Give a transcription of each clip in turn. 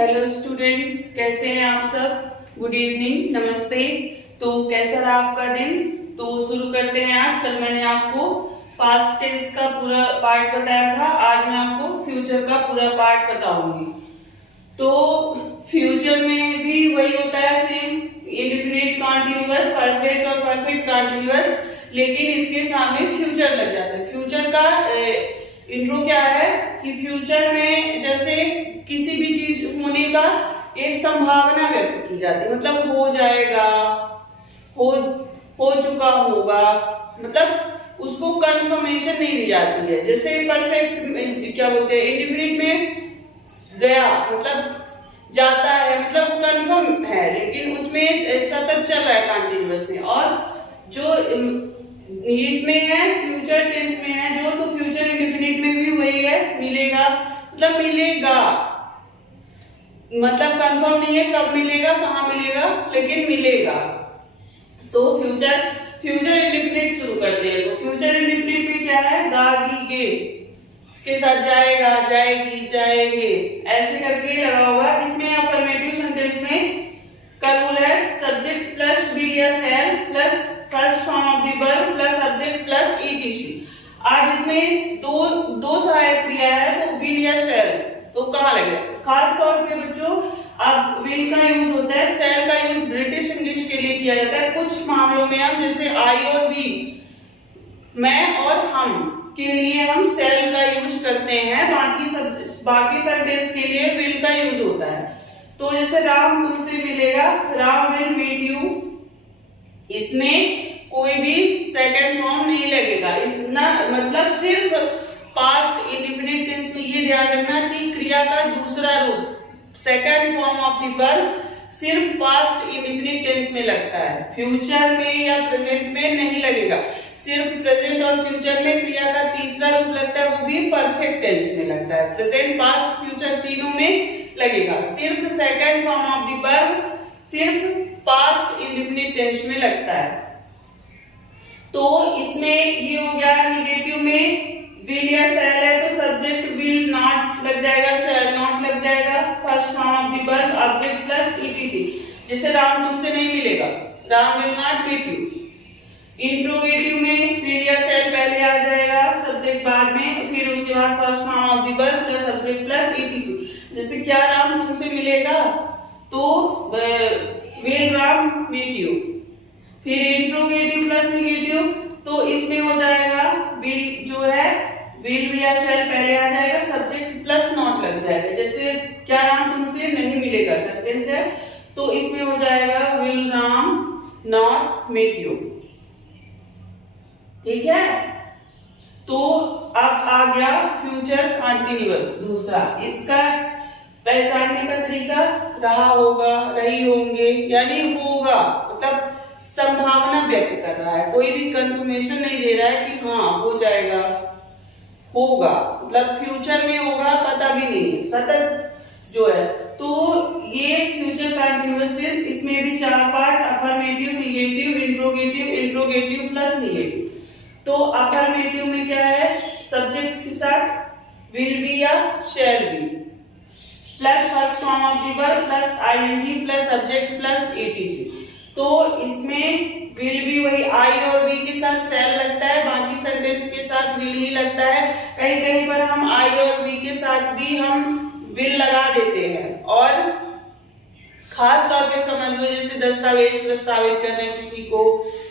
Hello student, कैसे हैं आप सब। गुड इवनिंग, नमस्ते। तो कैसा रहा आपका दिन। तो शुरू करते हैं। आज कल मैंने आपको पास्ट टेंस का पूरा पार्ट बताया था, आज मैं आपको फ्यूचर का पूरा पार्ट बताऊंगी। तो फ्यूचर में भी वही होता है, सेम इंडेफिनिट कॉन्टिन्यूअस, परफेक्ट और परफेक्ट कॉन्टिन्यूअस, लेकिन इसके सामने फ्यूचर लग जाता है। फ्यूचर का इंट्रो क्या है कि फ्यूचर में जैसे किसी भी चीज होने का एक संभावना व्यक्त की जाती है, मतलब हो जाएगा, हो चुका होगा, मतलब उसको कंफर्मेशन नहीं दी जाती है। जैसे परफेक्ट क्या बोलते हैं, इंडेफिनिट में गया मतलब जाता है, मतलब कंफर्म है, लेकिन उसमें सतत चल रहा है कंटिन्यूअस में। और जो इसमें है फ्यूचर टेंस में है जो, तो फ्यूचर इंडेफिनिट में भी वही है, मिलेगा मतलब मिलेगा, मतलब कंफर्म नहीं है कब मिलेगा कहाँ मिलेगा, लेकिन मिलेगा। तो फ्यूचर इंडेफिनिट शुरू करते हैं। तो फ्यूचर इंडेफिनिट में क्या है, गे, इसके साथ जाएगा, जाएगी, जाएंगे, ऐसे करके लगा हुआ। इसमें अफर्मेटिव सेंटेंस में का रूल है सब्जेक्ट प्लस विल या शैल plus first form of the verb plus subject plus etc. अब इसमें दो सहायक क्रिया है, तो विल या शैल तो कहाँ लगेगा। खास तौर पे बच्चों अब विल का यूज होता है, शैल का यूज ब्रिटिश इंग्लिश के लिए किया जाता है। कुछ मामलों में हम जैसे आई और वी, मैं और हम के लिए हम शैल का यूज करते हैं, बाकी सेंटेंस के लिए विल का यूज होता है। तो जैसे राम तुमसे मिलेगा, राम विल मीट यू, इसमें कोई भी सेकंड फॉर्म नहीं लगेगा। इसना मतलब सिर्फ पास्ट इंडेफिनिट टेंस में ये ध्यान रखना कि क्रिया का दूसरा रूप second form of the verb सिर्फ पास्ट इंडेफिनिट टेंस में लगता है, फ्यूचर में या प्रेजेंट में नहीं लगेगा। सिर्फ प्रेजेंट और फ्यूचर में क्रिया का तीसरा रूप लगता है, वो भी परफेक्ट टेंस में लगता है। प्रेजेंट, पास्ट, फ्यूचर तीनों में लगेगा। सिर्फ second form of the verb सिर्फ पास्ट इंडेफिनिट टेंस में लगता है। तो इसमें ये हो गया। निगेटिव में विल या शैल है तो सब्जेक्ट विल नॉट लग जाएगा, शैल नॉट लग जाएगा, first form of the verb object plus ETC. जैसे राम तुमसे नहीं मिलेगा, Ram will not meet you. Interrogative में विल या शैल पहले आ जाएगा, सब्जेक्ट बाद में, फिर उसके बाद first form of the verb plus subject plus ETC. जैसे क्या राम तुमसे मिलेगा, तो विल राम मीट यू। फिर इंट्रोगेटिव प्लस निगेटिव, तो इसमें हो जाएगा विल जो है विल या शैल पहले आ जाएगा, सब्जेक्ट प्लस नॉट लग जाएगा। जैसे क्या राम तुमसे नहीं मिलेगा सेंटेंस है, तो इसमें हो जाएगा will Ram not meet you. ठीक है। तो अब आ गया फ्यूचर कंटिन्यूअस दूसरा। इसका पहचानने का तरीका रहा होगा, रही होंगे, यानी होगा मतलब संभावना व्यक्त कर रहा है, कोई भी कंफर्मेशन नहीं दे रहा है कि हाँ हो जाएगा, होगा, मतलब फ्यूचर में होगा पता भी नहीं है, सतत जो है। तो ये फ्यूचर कंटिन्यूअस टेंस, इसमें भी चार part, affirmative, negative, interrogative plus negative. तो अफर्मेटिव में क्या है, सब्जेक्ट के साथ विल बी या shall be plus first form of the verb plus ING plus subject plus ETC. तो इसमें विल भी वही आई और वी के साथ शैल लगता है, बाकी सेंटेंस के साथ विल ही लगता है। कहीं कहीं पर हम आई और वी के साथ भी हम विल लगा देते हैं। और खास तौर पे समझ लो जैसे दस्तावेज प्रस्तावित करने किसी को,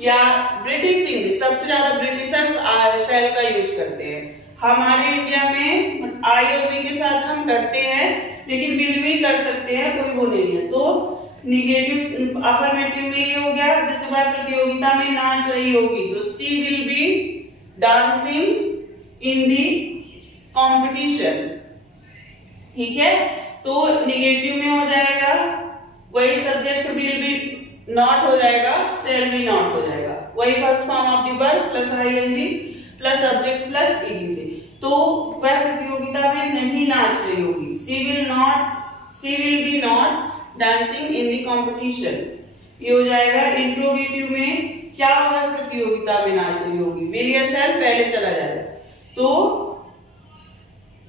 या ब्रिटिश इंग्लिश, सबसे ज्यादा ब्रिटिशर्स शैल का यूज करते हैं। हमारे इंडिया में आई और वी के साथ हम करते हैं, लेकिन विल भी कर सकते हैं, कोई वो नहीं है। तो निगेटिव अफर्मेटिव में ये हो गया, जैसे वह प्रतियोगिता में नाच रही होगी, तो she will B dancing in the competition. ठीक है। तो निगेटिव में हो जाएगा वही, सब्जेक्ट विल बी नॉट हो जाएगा, शैल बी नॉट हो जाएगा, वही first form of the verb plus ING plus subject plus ETC. तो वह प्रतियोगिता में नहीं नाच रही होगी, she will be not dancing in the competition. ये हो जाएगा। इंट्रोगेटिव में क्या होगा, प्रतियोगिता में नाच रही होगी, विल या शैल पहले चला जाएगा, तो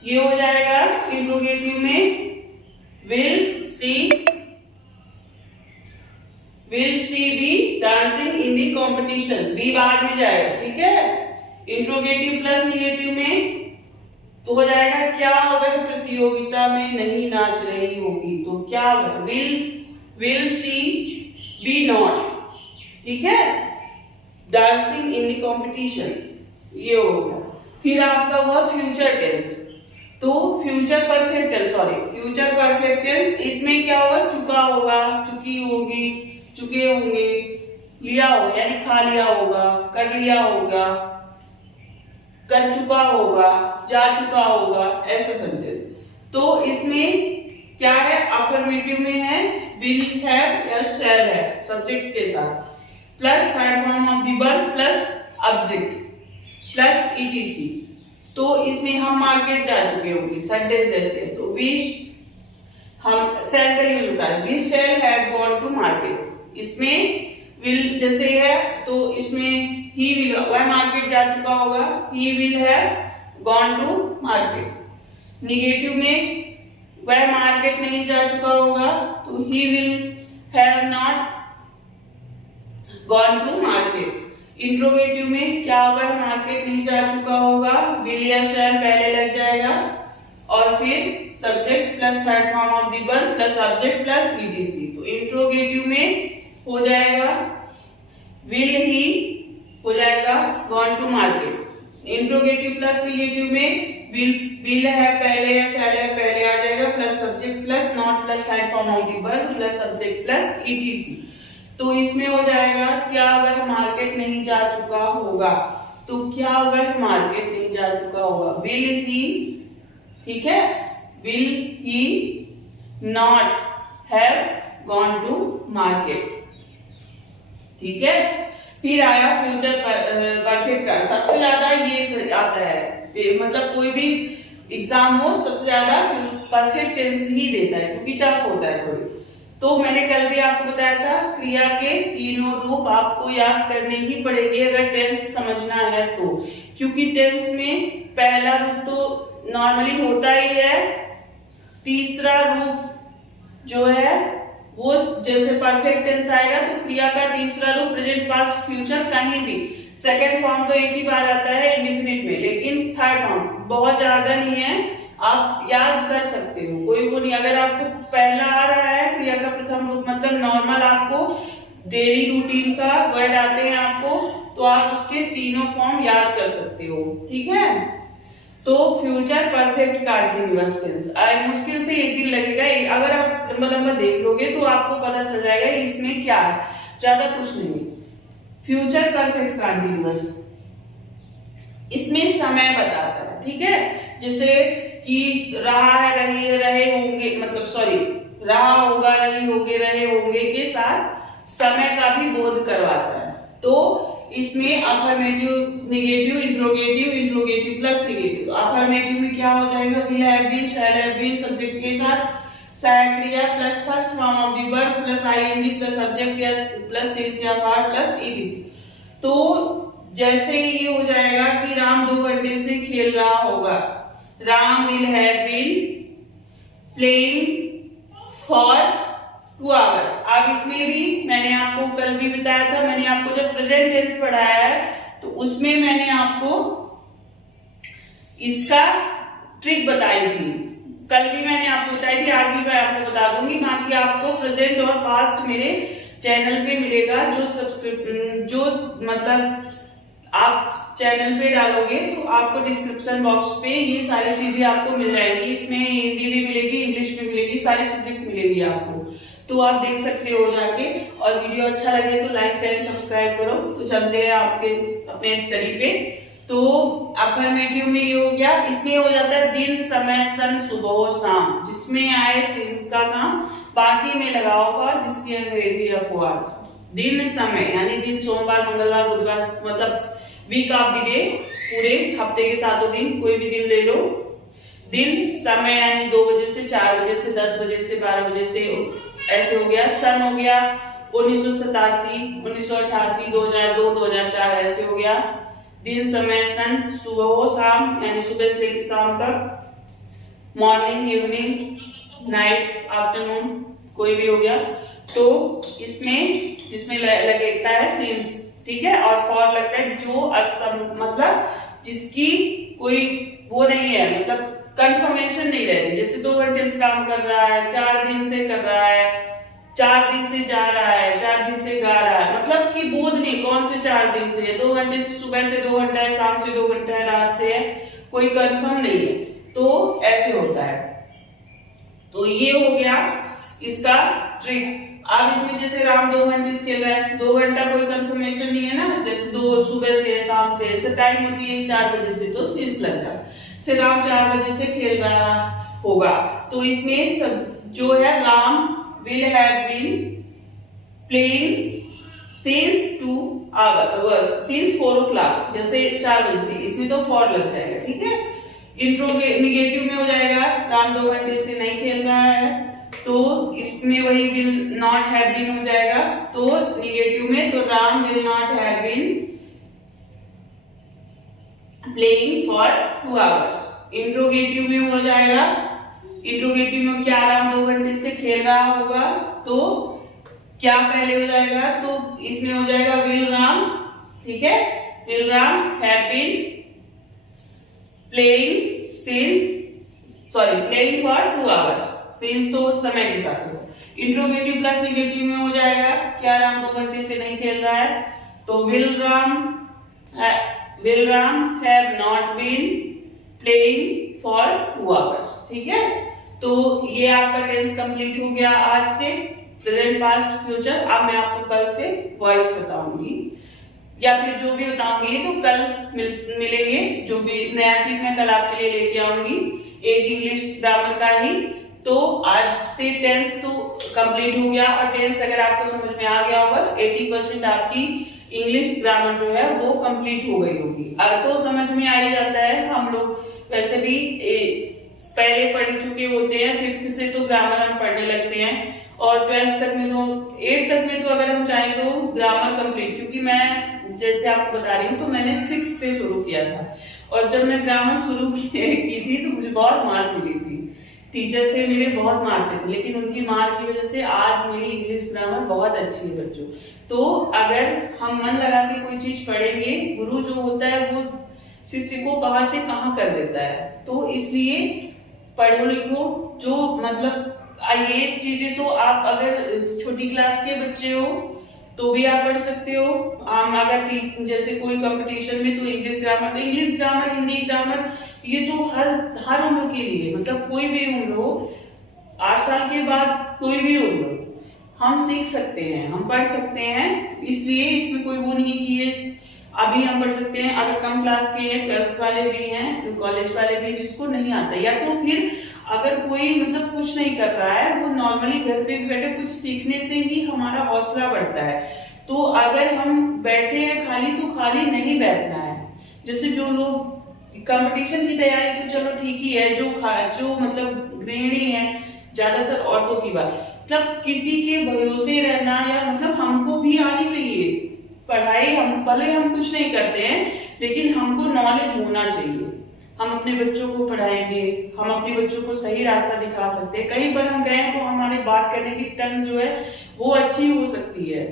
ये हो जाएगा इंट्रोगेटिव में विल कंपटीशन, बी बाद में जाएगा, ठीक है। इंट्रोगेटिव प्लस निगेटिव में तो हो जाएगा क्या वह प्रतियोगिता में नहीं नाच रही होगी, तो क्या विल सी बी नॉट, ठीक है, डांसिंग इन द कंपटीशन, ये होगा। फिर आपका हुआ फ्यूचर टेंस, तो फ्यूचर परफेक्ट टेंस इसमें क्या होगा, चुका होगा, चुकी होगी, चुके होंगे, लिया होगा यानी खा लिया होगा, कर लिया होगा, कर चुका होगा, जा चुका होगा, ऐसे सेंटेंस। तो इसमें क्या है, अफर्मेटिव में है विल हैव या शैल है सब्जेक्ट के साथ, plus third form of the verb plus object plus ETC. तो इसमें हम मार्केट जा चुके होंगे सेंटेंस जैसे, तो विश हम शैल का यूज होता है, wish shall have gone to market. इसमें विल जैसे है तो इसमें ही विल, वह मार्केट जा चुका होगा, he will have gone to market. Negative में वह मार्केट नहीं जा चुका होगा, तो he will have not gone to market. Interrogative में क्या वह मार्केट नहीं जा चुका होगा, विल या शैल पहले लग जाएगा और फिर subject plus third form of the verb plus object plus ETC. तो इंट्रोगेटिव में हो जाएगा विल ही, हो जाएगा gone to market. Interrogative plus negative में विल है पहले या शैल है पहले आ जाएगा, plus subject plus not plus third form of the verb plus subject plus ETC. तो इसमें हो जाएगा क्या वह मार्केट नहीं जा चुका होगा, तो क्या वह मार्केट नहीं जा चुका होगा, विल ही, ठीक है, will he not have gone to market, ठीक है। फिर आया फ्यूचर परफेक्ट का, सबसे ज्यादा ये आता है, मतलब कोई भी एग्जाम हो सबसे ज्यादा परफेक्ट टेंस ही देता है क्योंकि टफ होता है थोड़ी। तो मैंने कल भी आपको बताया था क्रिया के तीनों रूप आपको याद करने ही पड़ेंगे अगर टेंस समझना है तो, क्योंकि टेंस में पहला रूप तो नॉर्मली होता ही है, तीसरा रूप जो है वो जैसे परफेक्ट टेंस आएगा तो क्रिया का तीसरा रूप प्रेजेंट पास्ट फ्यूचर कहीं भी, सेकंड फॉर्म तो एक ही बार आता है इंडेफिनिट में, लेकिन थर्ड फॉर्म बहुत ज्यादा नहीं है, आप याद कर सकते हो, कोई वो नहीं। अगर आपको पहला आ रहा है क्रिया का प्रथम रूप मतलब नॉर्मल आपको डेली रूटीन का वर्ड आते हैं आपको, तो आप उसके तीनों फॉर्म याद कर सकते हो, ठीक है। तो फ्यूचर परफेक्ट कंटीन्यूअस टेंस मुश्किल से एक दिन लगेगा, अगर आप लंबा लंबा देख लोगे तो आपको पता चल जाएगा इसमें क्या है, ज्यादा कुछ नहीं। फ्यूचर परफेक्ट कंटीन्यूअस इसमें समय बताता है, ठीक है, जैसे कि रहा है, रहे होंगे, मतलब सॉरी रहा होगा, रही होगे, रहे होंगे के साथ समय का भी बोध करवाता है। तो इसमें affirmative negative interrogative plus negative. Affirmative में क्या हो जाएगा, will have been, shall have been subject के साथ, सहायक क्रिया plus first form of the verb plus ING plus subject या प्लस सिंस या फॉर प्लस ईटीसी। तो जैसे ये हो जाएगा कि राम 2 घंटे से खेल रहा होगा, Ram will have been playing for 2 hours. अब इसमें भी मैंने आपको कल भी बताया था, मैंने आपको जब प्रेजेंट टेंस पढ़ाया है तो उसमें मैंने आपको इसका ट्रिक बताई थी, कल भी मैंने आपको बताई थी, आज भी मैं आपको बता दूंगी। बाकी आपको प्रेजेंट और पास्ट मेरे चैनल पे मिलेगा, जो मतलब आप चैनल पे डालोगे तो आपको डिस्क्रिप्शन बॉक्स पे ये सारी चीजें आपको मिल जाएंगी। इसमें हिंदी भी मिलेगी, इंग्लिश भी मिलेगी, सारी सब्जेक्ट मिलेगी आपको, तो आप देख सकते हो जाके। और वीडियो अच्छा लगे तो लाइक शेयर सब्सक्राइब करो। तो चलते हैं आपके अपने स्टडी पे। तो अफर्मेटिव में ये हो गया, इसमें हो जाता है दिन, समय, सन, सुबह, शाम, जिसमें आए सिंस का काम, बाकी में लगाओ फॉर, जिसकी अंग्रेजी या फॉर। दिन समय यानी दिन सोमवार, मंगलवार, बुधवार, मतलब वीक ऑफ द डे, पूरे हफ्ते के 7 दिन, कोई भी दिन ले लो। दिन समय यानी 2 बजे से 4 बजे से 10 बजे से 12 बजे से, ऐसे हो गया। सन हो गया 1987, 1988, 2002, 2004, ऐसे हो गया। दिन समय सन, सुबह शाम यानी सुबह से लेकर शाम तक, मॉर्निंग, इवनिंग, नाइट, आफ्टरनून, कोई भी हो गया। तो इसमें जिसमें लगता है सिंस, ठीक है। और फॉर लगता है जो मतलब जिसकी कोई वो नहीं है, मतलब कंफर्मेशन नहीं रहती। जैसे 2 घंटे से काम कर रहा है, 4 दिन से कर रहा है, 4 दिन से जा रहा है, 4 दिन से गा रहा है, मतलब कि बोध नहीं कौन से 4 दिन से है, 2 घंटे से, सुबह से 2 घंटा है, शाम से 2 घंटा है, रात से है, कोई कंफर्म नहीं है, तो ऐसे होता है। तो ये हो गया इसका ट्रिक। अब इसमें जैसे राम 2 घंटे से खेल रहा है, 2 घंटा कोई कंफर्मेशन नहीं है ना, जैसे 2 सुबह से शाम से, ऐसे टाइम होती है 4 बजे से, तो सीन्स लग रहा है। से राम 4 बजे से खेल रहा होगा, तो इसमें सब जो है Ram will have been playing since 2 hours, since 4 o'clock, जैसे 4 बजे से, इसमें तो for लग जाएगा, ठीक है। इंट्रोगेटिव में हो जाएगा राम 2 घंटे से नहीं खेल रहा है, तो इसमें वही will not have been हो जाएगा। तो निगेटिव में तो Ram will not have been playing for 2 hours। Interrogative में हो जाएगा, इंट्रोगेटिव में क्या राम 2 घंटे से खेल रहा होगा, तो क्या पहले हो जाएगा, तो इसमें हो जाएगा विल राम, ठीक है। Will Ram have been playing playing for 2 hours, since तो समय के साथ होगा। इंट्रोगेटिव प्लस निगेटिव में हो जाएगा क्या राम 2 घंटे से नहीं खेल रहा है, तो will Ram have not been playing for 2 hours, ठीक है। तो ये आपका टेंस कंप्लीट हो गया आज से, प्रेजेंट, पास्ट, फ्यूचर। अब मैं आपको कल से वॉइस बताऊंगी या फिर जो भी बताऊंगी तो कल मिलेंगे। जो भी नया चीज मैं कल आपके लिए लेके आऊंगी, एक इंग्लिश ग्रामर का ही। तो आज से टेंस तो कंप्लीट हो गया, और टेंस अगर आपको समझ में आ गया होगा तो 80% आपकी इंग्लिश ग्रामर जो है वो कंप्लीट हो गई होगी। अगर तो समझ में आ ही जाता है, हम लोग वैसे भी पहले पढ़ चुके होते हैं, 5th से तो ग्रामर हम पढ़ने लगते हैं, और 12th तक में तो 8th तक में तो अगर हम चाहें तो ग्रामर कंप्लीट, क्योंकि मैं जैसे आपको बता रही हूँ तो मैंने 6 से शुरू किया था, और जब मैं ग्रामर शुरू की थी तो मुझे बहुत मार मिली थी। टीचर थे मेरे, बहुत मारते थे, लेकिन उनकी मार की वजह से आज मेरी इंग्लिश ग्रामर बहुत अच्छी है बच्चों। तो अगर हम मन लगा के कोई चीज पढ़ेंगे, गुरु जो होता है वो शिष्य को कहां से कहां कर देता है। तो इसलिए पढ़ो लिखो, जो मतलब ये चीजें तो आप अगर छोटी क्लास के बच्चे हो तो भी आप पढ़ सकते हो। अगर जैसे कोई कंपटीशन में तो इंग्लिश ग्रामर, हिंदी ग्रामर, ये तो हर उम्र के लिए, मतलब कोई भी उम्र हो, 8 साल के बाद कोई भी उम्र हम सीख सकते हैं, हम पढ़ सकते हैं। इसलिए इसमें कोई वो नहीं कि ये अभी हम पढ़ सकते हैं। अगर कम क्लास के हैं, 12th वाले भी हैं, कॉलेज वाले भी, जिसको नहीं आता, या तो फिर अगर कोई मतलब कुछ नहीं कर रहा है, वो नॉर्मली घर पे भी बैठे, कुछ सीखने से ही हमारा हौसला बढ़ता है। तो अगर हम बैठे हैं खाली, तो खाली नहीं बैठना है। जैसे जो लोग कंपटीशन की तैयारी, तो चलो ठीक ही है, जो मतलब गृहिणी है, ज्यादातर औरतों की बात, मतलब किसी के भरोसे रहना, या मतलब हमको भी आनी चाहिए पढ़ाई। हम भले हम कुछ नहीं करते हैं, लेकिन हमको नॉलेज होना चाहिए। हम अपने बच्चों को पढ़ाएंगे, हम अपने बच्चों को सही रास्ता दिखा सकते हैं। कहीं पर हम गए तो हमारे बात करने की टंग जो है वो अच्छी हो सकती है।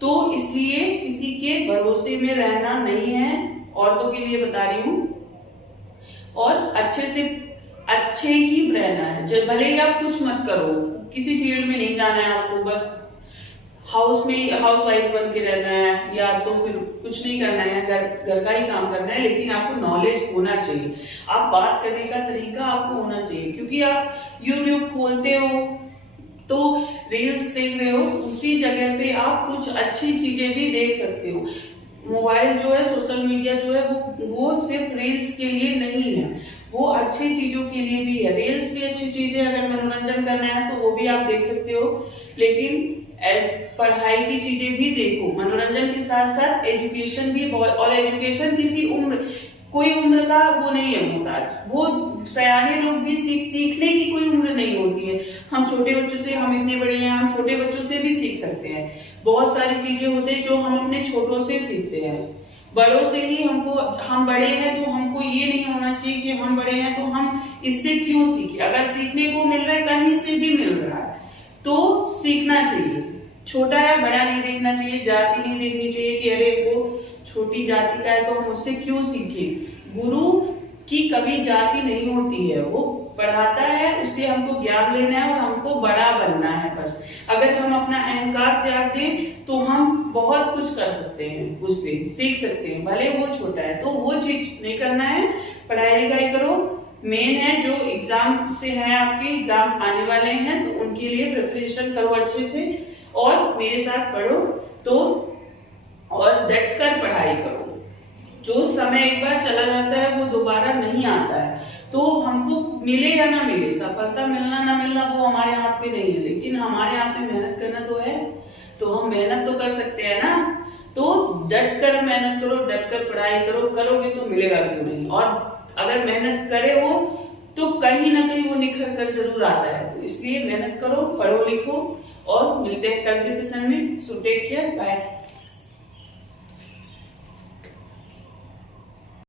तो इसलिए किसी के भरोसे में रहना नहीं है, औरतों के लिए बता रही हूँ, और अच्छे ही रहना है। जब भले ही आप कुछ मत करो, किसी फील्ड में नहीं जाना है आपको, बस हाउस वाइफ बन के रहना है, या तो फिर कुछ नहीं करना है, घर का ही काम करना है, लेकिन आपको नॉलेज होना चाहिए। आप बात करने का तरीका आपको होना चाहिए, क्योंकि आप YouTube खोलते हो तो रील्स देख रहे हो, उसी जगह पे आप कुछ अच्छी चीजें भी देख सकते हो। मोबाइल जो है, सोशल मीडिया जो है, वो सिर्फ रील्स के लिए नहीं है, वो अच्छी चीजों के लिए भी है। रील्स भी अच्छी चीज है, अगर मनोरंजन करना है तो वो भी आप देख सकते हो, लेकिन पढ़ाई की चीजें भी देखो। मनोरंजन के साथ साथ एजुकेशन भी बहुत, और एजुकेशन किसी कोई उम्र का वो नहीं है मोहताज। वो सयाने लोग भी सीखने की कोई उम्र नहीं होती है। हम छोटे बच्चों से, हम इतने बड़े हैं, हम छोटे बच्चों से भी सीख सकते हैं। बहुत सारी चीजें होती है जो हम अपने छोटों से सीखते हैं। बड़ों से ही हम बड़े हैं तो हमको ये नहीं होना चाहिए कि हम बड़े हैं तो हम इससे क्यों सीखे। अगर सीखने को मिल रहा है, कहीं से भी मिल रहा है, तो सीखना चाहिए। छोटा है, बड़ा नहीं देखना चाहिए, जाति नहीं देखनी चाहिए कि अरे वो छोटी जाति का है तो हम उससे क्यों सीखें। गुरु की कभी जाति नहीं होती है, वो पढ़ाता है, उससे हमको ज्ञान लेना है और हमको बड़ा बनना है बस। अगर हम अपना अहंकार त्याग दें तो हम बहुत कुछ कर सकते हैं, उससे सीख सकते हैं, भले वो छोटा है। तो वो चीज नहीं करना है, पढ़ाई लिखाई करो। मेन है जो एग्जाम से है, आपके एग्जाम आने वाले हैं तो उनके लिए प्रिपरेशन करो अच्छे से और मेरे साथ पढ़ो तो, और डट कर पढ़ाई करो। जो समय एक बार चला जाता है वो दोबारा नहीं आता है, तो हमको मिले या ना मिले, सफलता मिलना ना मिलना वो हमारे हाथ पे नहीं है, लेकिन हमारे हाथ में मेहनत करना तो है, तो हम मेहनत तो कर सकते हैं ना। तो डट कर मेहनत करो, डट कर पढ़ाई करो, करोगे तो मिलेगा क्यों नहीं। और अगर मेहनत करे हो तो कहीं ना कहीं वो निखर कर जरूर आता है। तो इसलिए मेहनत करो, पढ़ो लिखो और मिलते हैं कल के सेशन में। So take care, bye.